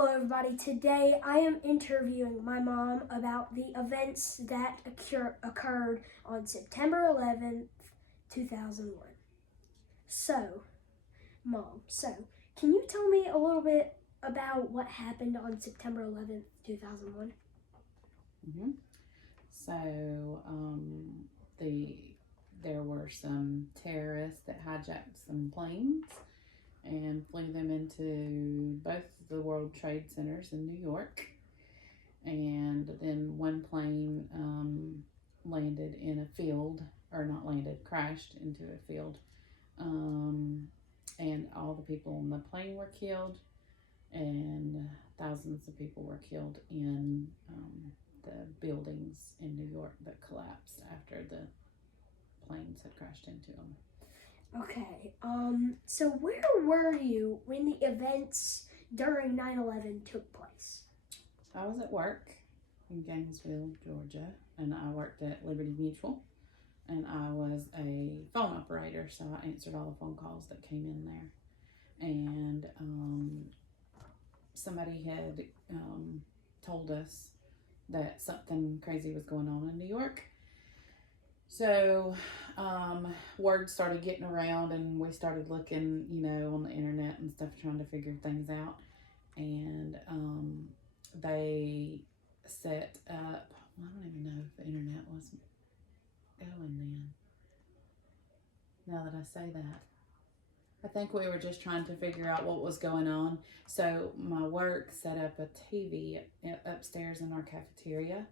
Hello everybody, today I am interviewing my mom about the events that occurred on September 11th, 2001. So, Mom, can you tell me a little bit about what happened on September 11th, 2001? Mm-hmm. So, there were some terrorists that hijacked some planes and flew them into both the World Trade Centers in New York. And then one plane landed in a field, or not landed, crashed into a field. And all the people on the plane were killed, and thousands of people were killed in the buildings in New York that collapsed after the planes had crashed into them. Okay, so where were you when the events during 9/11 took place? I was at work in Gainesville, Georgia, and I worked at Liberty Mutual, and I was a phone operator, so I answered all the phone calls that came in there. And somebody had told us that something crazy was going on in New York. So word started getting around, and we started looking, on the internet and stuff, trying to figure things out. And they set up, I don't even know if the internet was going then, now that I say that. I think we were just trying to figure out what was going on. So my work set up a TV upstairs in our cafeteria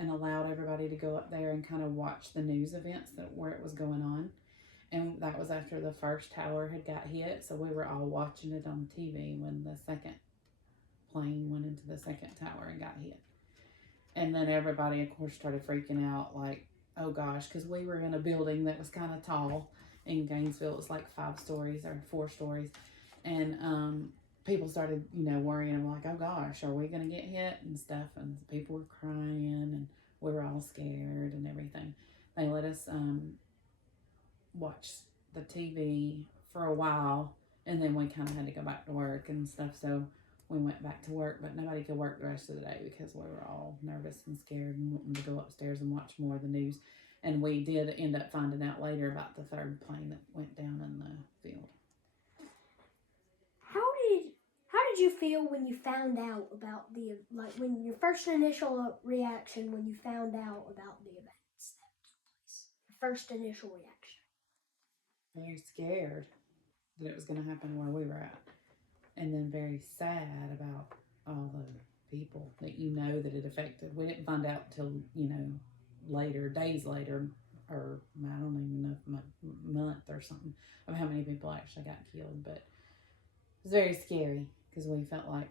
and allowed everybody to go up there and kind of watch the news events where it was going on. And that was after the first tower had got hit. So we were all watching it on TV when the second plane went into the second tower and got hit. And then everybody, of course, started freaking out like, oh gosh, because we were in a building that was kind of tall. In Gainesville, it was like 5 stories or 4 stories. And people started, worrying. I'm like, oh gosh, are we going to get hit and stuff? And people were crying, and we were all scared and everything. They let us watch the TV for a while, and then we kind of had to go back to work and stuff. So we went back to work, but nobody could work the rest of the day because we were all nervous and scared and wanting to go upstairs and watch more of the news. And we did end up finding out later about the third plane that went down in the field. How did you feel when you found out about when your first initial reaction when you found out about the events that took place? Your first initial reaction. Very scared that it was going to happen where we were at. And then very sad about all the people that that it affected. We didn't find out till, later, days later, or I don't even know, a month or something, of how many people actually got killed. But it was very scary because we felt like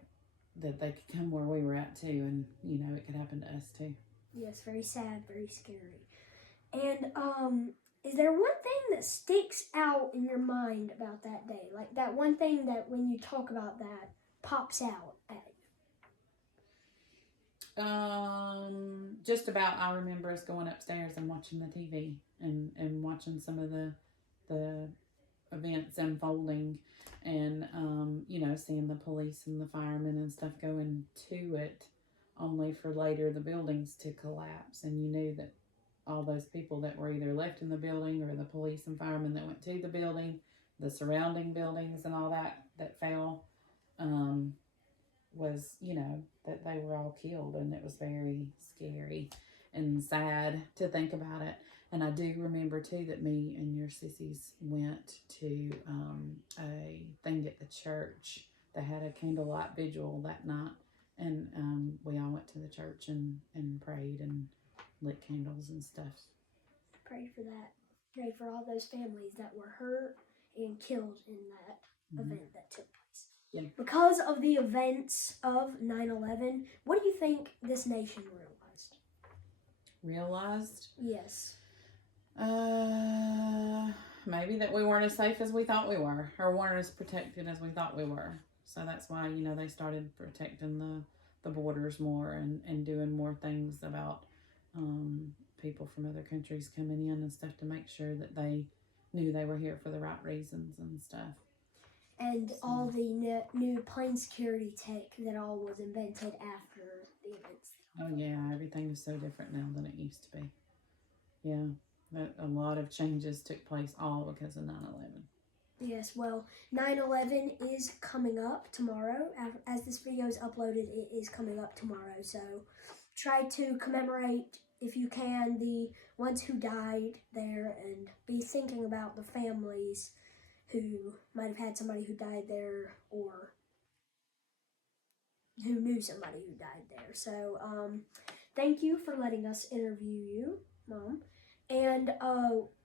that they could come where we were at too, and it could happen to us too. Yes, very sad, very scary. And is there one thing that sticks out in your mind about that day? Like that one thing that when you talk about that pops out at you? Just about, I remember us going upstairs and watching the TV and watching some of the events unfolding, and seeing the police and the firemen and stuff go into it, only for later the buildings to collapse. And you knew that all those people that were either left in the building, or the police and firemen that went to the building, the surrounding buildings and all that fell, was, that they were all killed. And it was very scary and sad to think about it. And I do remember too that me and your sissies went to a thing at the church. They had a candlelight vigil that night, and we all went to the church and prayed and lit candles and stuff. Pray for that. Pray for all those families that were hurt and killed in that event that took place. Yeah. Because of the events of 9/11, what do you think this nation realized? Realized? Yes. Maybe that we weren't as safe as we thought we were, or weren't as protected as we thought we were. So that's why, they started protecting the borders more, and doing more things about people from other countries coming in and stuff, to make sure that they knew they were here for the right reasons and stuff. and all the new plane security tech that all was invented after the events. Oh yeah, everything is so different now than it used to be. Yeah, a lot of changes took place all because of 9/11. Yes, well, 9/11 is coming up tomorrow. As this video is uploaded, it is coming up tomorrow. So try to commemorate, if you can, the ones who died there and be thinking about the families who might have had somebody who died there or who knew somebody who died there. So thank you for letting us interview you, Mom. And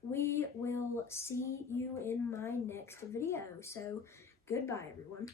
we will see you in my next video. So goodbye, everyone.